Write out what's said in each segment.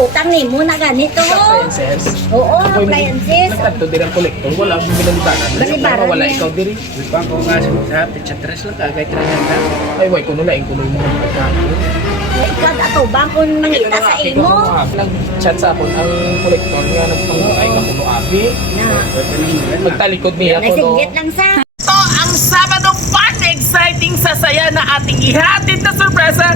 utang ni mo na ganito. Appliances. Oo, Ako'y appliances. nagtanto din ang kolektor. Wala akong binalibaran. Balibaran Wala niya. ikaw diri. Bang ko nga sa pizza tres lang kagay tranganda. Ay, way, kuno laing kuno mo ang pagkain. Ikaw ato bang kung mangita sa imo? Nag-chat sa akon ang kolektor nga nagpangulay ka kuno abi. Na, Magtalikod niya kuno. nasinggit lang sa. Ito ang Sabado Party, exciting sasaya na ating ihatid na sorpresa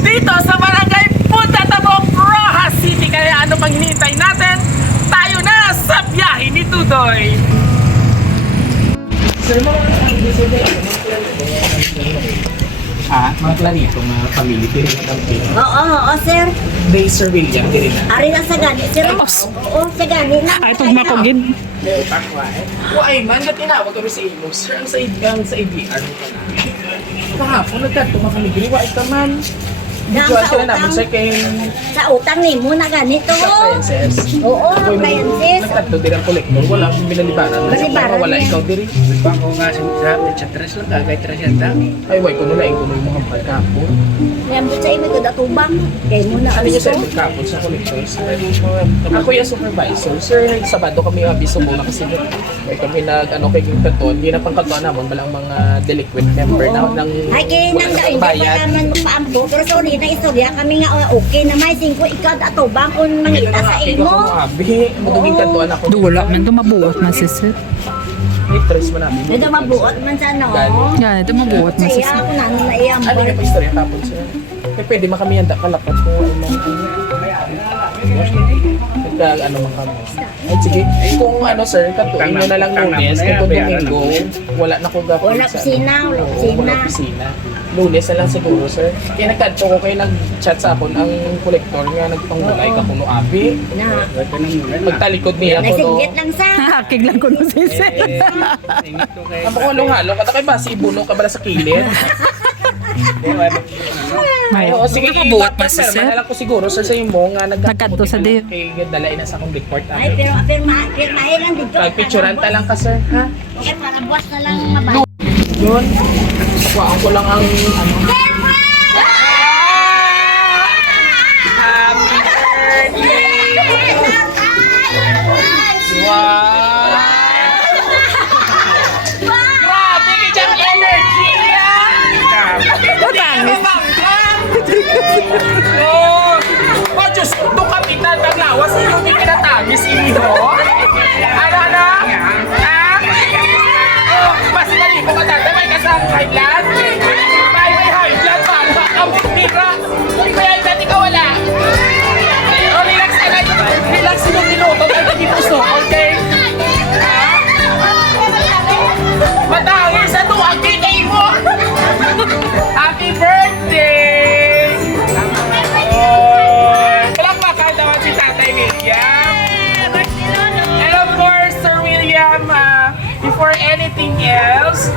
dito sa Barangay Punta Tabok, Rojas City. Kaya ano pang hinihintay natin? Tayo na sa biyahe ni Tudoy. Sir, mga mga klarito, mga family, diri na kami. Oo, sir. Day Sir William, diri na. Ari na sa gani, sir. Oo, sa gani na. Ay, tugma ko gid. Why man, na tinawag kami sa imo. Sir, ang sa ABR mo ka na. Kahapon, nagtanto mga kami, diri, why ka man? Mutual ka na naman, sir, kay Sa utang ni mo na ganito. appliances. Oo, Ako'y appliances. nagtanto din ang kolektor. Wala akong binalibaran. Balibaran Wala niya. ikaw diri. Bang ko nga sa pizza tres lang kagay tranganda. Ay, way, kuno laing kuno mo ang pagkapon. Niyambot sa imo ko datubang. Kay mo na Ano niya sa gusto. pagkapon sa collectors? Ako yung supervisor. Sir, Sabado kami abiso muna kasi may kami ano kay yung katon. Hindi na pang katon naman balang mga delinquent member na ng Ay, kay nang daing pa naman magpaambo. Pero sorry na istorya kami nga okay na may 5 ikaw ato bang kung mangita sa imo. Abi, maduging kantuan ako. Wala man to mabuot man si sir. May tres man namin. Ito mabuot man sa no. Yan, ito mabuot man Sa si iya sir. ako na naiyam. Ano nga pa istorya tapon sir? Kaya pwede man kami yanda kalapat kung ano man kami. Ay sige, kung ano sir, katuin nyo na lang Lunes, kung Domingo, wala na ko gapon Wala kusina, wala kusina. Wala kusina. Lunes na lang siguro sir. Kaya nagkanto ko kayo nag-chat sa akon ang kolektor nga nagpangulay ka kuno abi. Na, Magtalikod niya kuno. nasinggit lang sa. Hakig lang ko no si sir. Ang mga halo kata kay basi ibuno ka bala sa kilid. Ay, oo, sige, Ito mabuot man si sir. Manalang ko siguro sir sa imo nga Nagkanto sa diyo. kay dalain na sa akong report. Ay, pero pirmahin lang dito. Pag-picturean ta lang ka sir, ha? Eh, para buwas na lang mabay. Yun. Kuhaan ko lang ang ano. Happy birthday! Wow! Grabe ka dyan energy yan! Matangis. Oh! Oh, Diyos ko, itong kapitan ng lawas, yung hindi pinatangis, iniho? Ano? Ha? Oh, mas mali mo ka dati, may kasang high blood? May high blood pa, ang bira. Kaya dati ka wala. Oh, relax ka lang. Relax yung tinuto, kahit hindi puso, okay? Ha? Matangis, ito ang kinay mo! Happy birthday! Oh! Walang makadawan si Tatay William. And of course, Sir William, before anything else,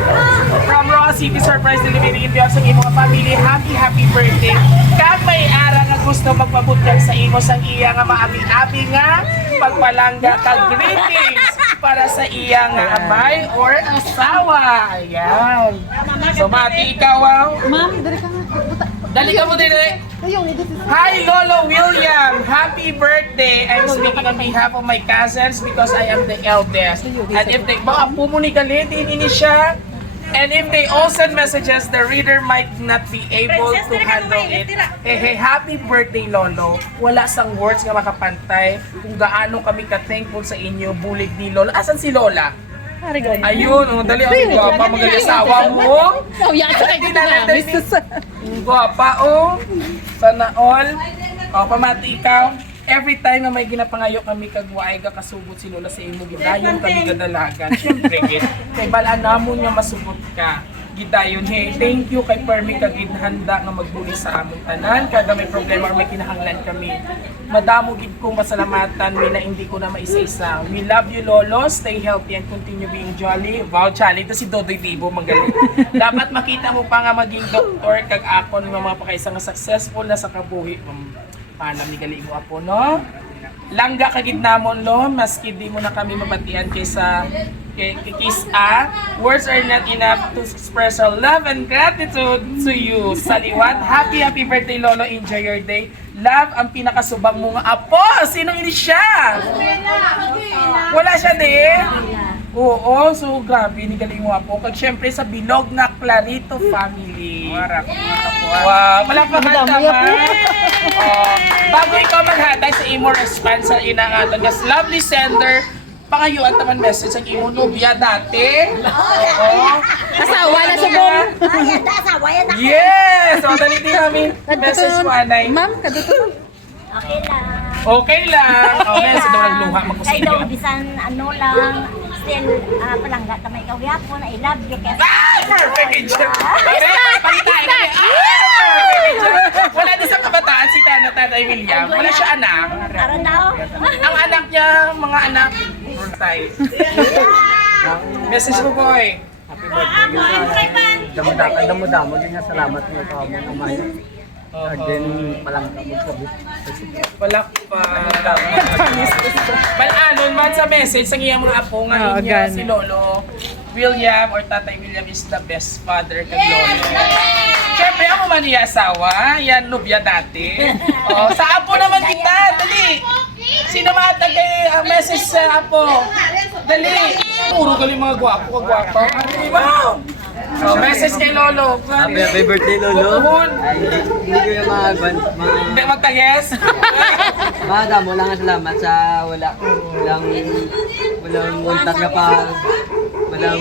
from Rojas City Surprise Delivery in Biyos sa imong family, happy birthday. Kag may ara nga gusto magpabutyan sa imo sang iya nga maabi-abi nga pagpalangga kag greetings para sa iya nga amay or asawa. Ayan. So, mati ikaw, wow. Ma'am, dali ka nga. Dali ka mo din eh. Hi Lolo William! Happy birthday! I'm speaking on behalf of my cousins because I am the eldest. And if they baka pumuni galit, ini siya. And if they all send messages, the reader might not be able to handle it. Hey, happy birthday Lolo! Wala sang words nga makapantay kung gaano kami ka-thankful sa inyo, bulig ni Lolo. Asan si Lola? Ayun, oh, dali ako gwapa, magaling asawa mo. Oh, yan sa kay kita. Ang gwapa, oh. Sana all. O, pamati ikaw. Every time na may ginapangayo kami kagwaay ka kasubot si Lola sa imo, gidayon kami kadalagan. Siyempre, kay balaan namon nga masubot ka. Gidayon, hey, thank you kay Permi kagid handa nga magbuli sa among tanan. Kada may problema or may kinahanglan kami. Madamo gid kong masalamatan, mi na hindi ko na maisa-isa. We love you, Lolo. Stay healthy and continue being jolly. Wow, jolly. Ito si Dodoy Bibo, magaling. Dapat makita mo pa nga maging doktor kag akon nga mga pakaisa nga successful na sa kabuhi. Panam ni gali mo apo, no? Langga kagid namon, lo. Maski di mo na kami mabatian kaysa Kiss words are not enough to express our love and gratitude to you. Saliwat, happy birthday Lolo, enjoy your day. Love ang pinakasubang mong apo. Sino ini siya? Wala siya din? Oo, so grabe, nigaling mo apo. Kag syempre sa bilog na Clarito family. Wow, palakpakan naman. Bago ikaw maghatag sa imo response sa inangaton, yes, lovely sender, pangayuan taman message ang imo nobya dati. Oo. Asawa na sa buong. Ayan, asawa yan ako. Yes! So, dali din namin message mo, anay. Ma'am, kaduto. Okay lang. Okay lang. Okay, so daw nagluha mo ko sa Kaya daw, inyo. bisan ano lang, still, palangga tamay ikaw yapon, I love you. Kaya, Ah! Perfect angel! Pangitahin namin. Ah! Perfect angel! Wala din sa kabataan si Tatay William. Wala siya anak. Aron daw. Ang anak niya, mga anak, tay. Message mo, boy. Damo-damo din nga salamat niyo sa mga naman. Again, palang kabog-kabog. Wala pa. Malanon man sa message sa iyang mga apo nga niya, si Lolo William or Tatay William is the best father kag Lolo. Siyempre, ako man niya asawa, yan nubya dati. Oh, sa apo naman kita, dali. Sino matag kay message sa apo? Dali. Puro galing mga gwapo, kagwapa. Dali mo. Oh, message kay Lolo. Happy birthday, Lolo. Tuhon. Hindi ko yung Hindi magtages. damo lang ang salamat sa walang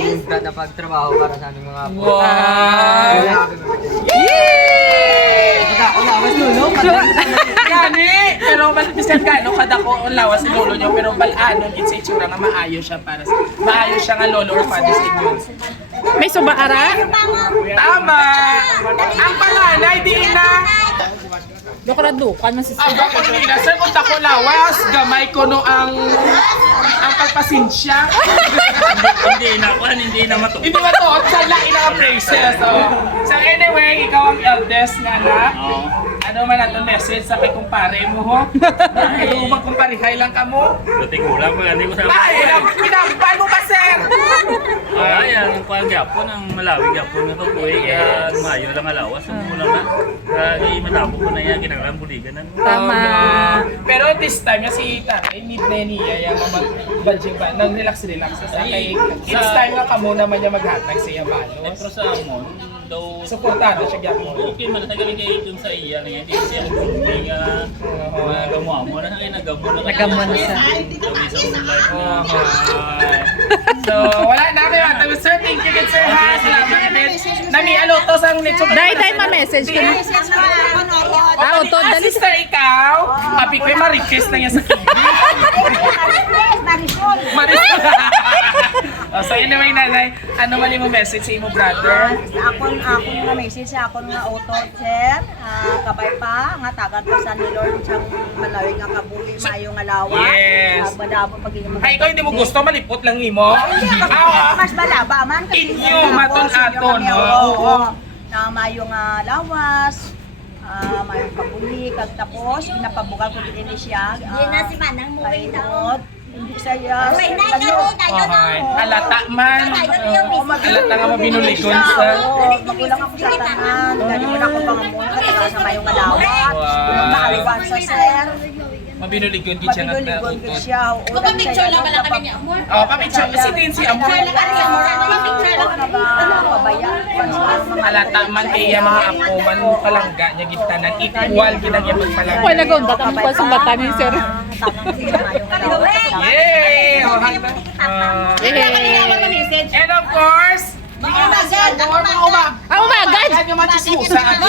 muntat na pagtrabaho para sa aming mga apo. Wow! Ako lawas, Lolo. Gani! Pero bisan gano kada ko ang lawas si lolo niyo, pero balano gid sa itsura nga maayo siya para sa maayo siya nga lolo or father sa inyo. May suba ara? Tama! Ang panganay di na Dukan man si ang bakong nila sir kung tako lawas gamay ko no ang pagpasinsya. Hindi na matuto. Hindi ba to? Sa lain na praises. So anyway, ikaw ang eldest nga anak. Ano man nato message sa kay kumpare mo ho? Ano mo magkumparihay lang ka mo? Dati kulang mo, hindi ko sabi. Ay, pinampan mo ba sir? Ay, ang kuang gyapon, ang malawig gyapon na to po kaya mayo lang alawas. Ang kulang na. Kaya matapos ko na yan, kinanglang buligan na. Tama. Pero this time, si tatay, need na niya, yung mag-budging ba, nang relax sa kay it's time nga kamo naman niya maghatag sa iya Pero balos. sa amon, daw, Suportado siya gyapon. okay man, tagal kayo itong sa iya niya. Hindi siya hindi nga magamuha mo na kayo nagamo na. Nagamo na siya. Gabi sa life mo. So, wala na kayo. Sir, thank you good sir ha. Salamat din. Nami, ano to sa nito? Dahil ma-message ko na. Ah, utod, dali. Sister, ikaw, happy ko ma-request na niya sa TV. Marisol. Marisol. So anyway, nanay, ano man yung message sa imo brother? Akon nga message sa akon nga auto sir, kabay pa nga tagat ko sa ni Lord siyang malawig nga kabuhi mayo nga lawa. Yes. Madabo pagiging Ay, ikaw hindi mo gusto, malipot lang imo? mas malaba man Inyo, maton-aton, kami, oo. oo. Na mayo nga lawas, mayo kabuhi kag tapos ginapabugal ko din siya. Hindi na si Manang mo Kay daw. Lord, hindi siya May na tayo Okay. Alata man. Alata nga mabinulikon sa... Oo, magulang ako sa tanan. Dali mo na ako pangamuna kasi sa mayong alawat. Wow. Maaliwan sa sir. Mabinulikon gid siya nga Mabinuligon ko utot. siya. Picture lang pala kami niya. Oh, papicture kasi din si Amor. Alata man kaya mga ako man mo palangga niya gitanan equal ginagya magpalangga. Wala ko, datang ko sa bata ni sir. Yay! Oh, handa. And of course, Ah, umagad! Kanya machismusa ate.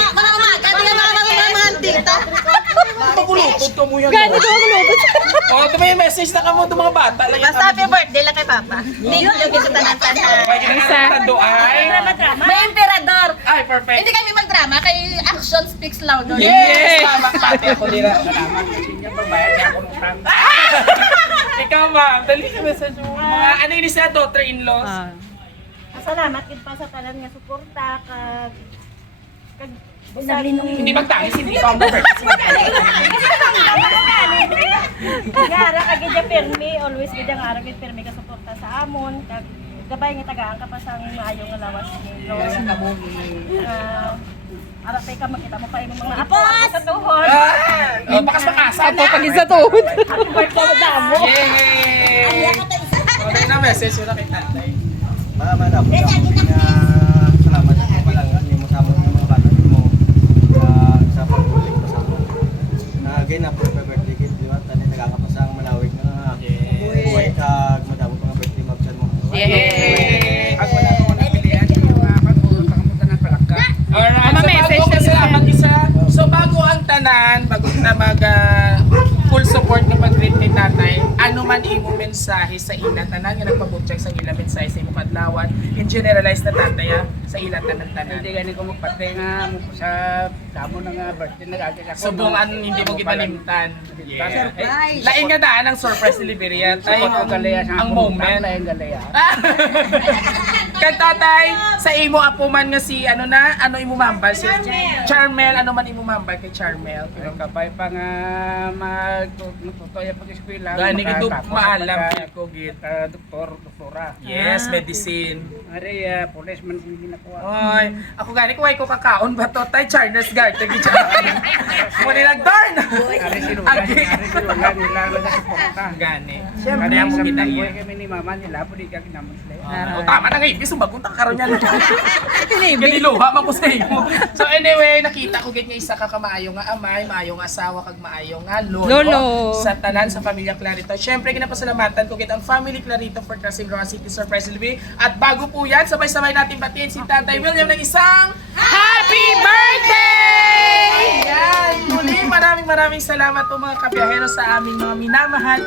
Pagulutod ka mo yan. Gano'n ko maglubot. Oh, ito may message na kamo itong mga bata. Basta happy birthday lang kay Papa. Thank you lagi sa tanan-tanan. May ginaganda ay. May emperador. Ay, perfect. Hindi kami magdrama kay action speaks louder. Yes! Tama, pati ako nila. Salamat. Sige, pagbayad niya ako ng kanta. Ikaw, ma'am. Dali ka message mo. Mga ano yun sa daughter-in-laws? Salamat gid pa sa tanan nga suporta kag Hindi magtangis, hindi ka ang birthday. Ngara ka gidya permi, always gidya ngara gid permi ka suporta sa amon. Kag gabay nga tagaan ka pa sa maayo nga lawas ni Lord. Arapay ka makita mo pa imong mga apo sa tuhod. Oh, bakas makasa na. Pag isa tuhod. Happy birthday damo. Yay! Okay na message mo na kay tatay. Maraming salamat sa palangan yung masama ng mga bata mo sa pagbulik mo sa mo. Again, na birthday kid, di ba? Tani nagkakapasang malawig na buhay kag madamo pa nga birthday mabsan mo. Yay! Ako wala ko na pilihan yung mga pagkamutan ng palaka. Alright, Mama, so message bago na salamat isa. So bago ang tanan, bago na mag full support ng pag-greet ni tatay, ano man imo mensahe sa ila tanan nga nagpabutchak sa ila mensahe sa imo kadlawan, in generalize na tatay sa ila tanan tanan. Hindi gani ko magpatay nga mo sa damo ng birthday nagagit ako. Subong an hindi mo gitalimtan. Yeah. Surprise! Lain nga daan ang surprise delivery at ay ang moment. Lain galaya. Kay tatay, sa imo apo man nga si ano imo mambal si Charmel, ano man imo mambal kay Charmel. Pero kapay pa nga magtutoy ang pag-eskwela. Gani gito makatapos maalam pagka- ko git. doktora. Yes, medicine. Ari, policeman kung ginakuha. Oy, ako gani ko ko kakaon ba to tay Charles Guard tagi mo nilag darn. Ari sinugan nila nagasuporta. Gani. Siyempre, Kaya mo sa kita buhay iya. kami ni mama nila, pwede ka kinamon sila. O tama na nga ibig sumagot ang karon niya. Kaniluha man ko sa imo. So anyway, nakita ko gid nga isa ka kamaayo nga amay, maayo nga asawa kag maayo nga lolo, sa tanan sa pamilya Clarito. Syempre ginapasalamatan ko gid ang family Clarito for trusting Roa City Surprise Delivery. At bago po yan, sabay-sabay natin batiin si Tatay William ng isang Happy Birthday! Yan! Muli, maraming salamat po mga kabiyahero sa aming mga minamahal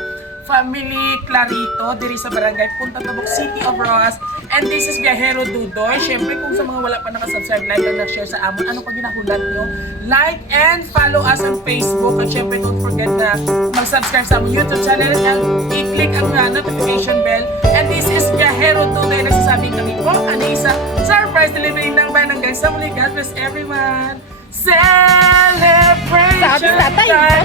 Family Clarito diri sa Barangay Punta Tabok, City of Roas. And this is Viajero Dudoy. Syempre kung sa mga wala pa nakasubscribe, like and share sa amon, ano pa ginahulat nyo? Like and follow us on Facebook. At syempre don't forget na mag-subscribe sa amon YouTube channel and i-click ang notification bell. And this is Viajero Dudoy. Nagsasabing kami po, Anisa, surprise delivery ng Barangay sa muli. God bless everyone! Celebration! Sabi tatay.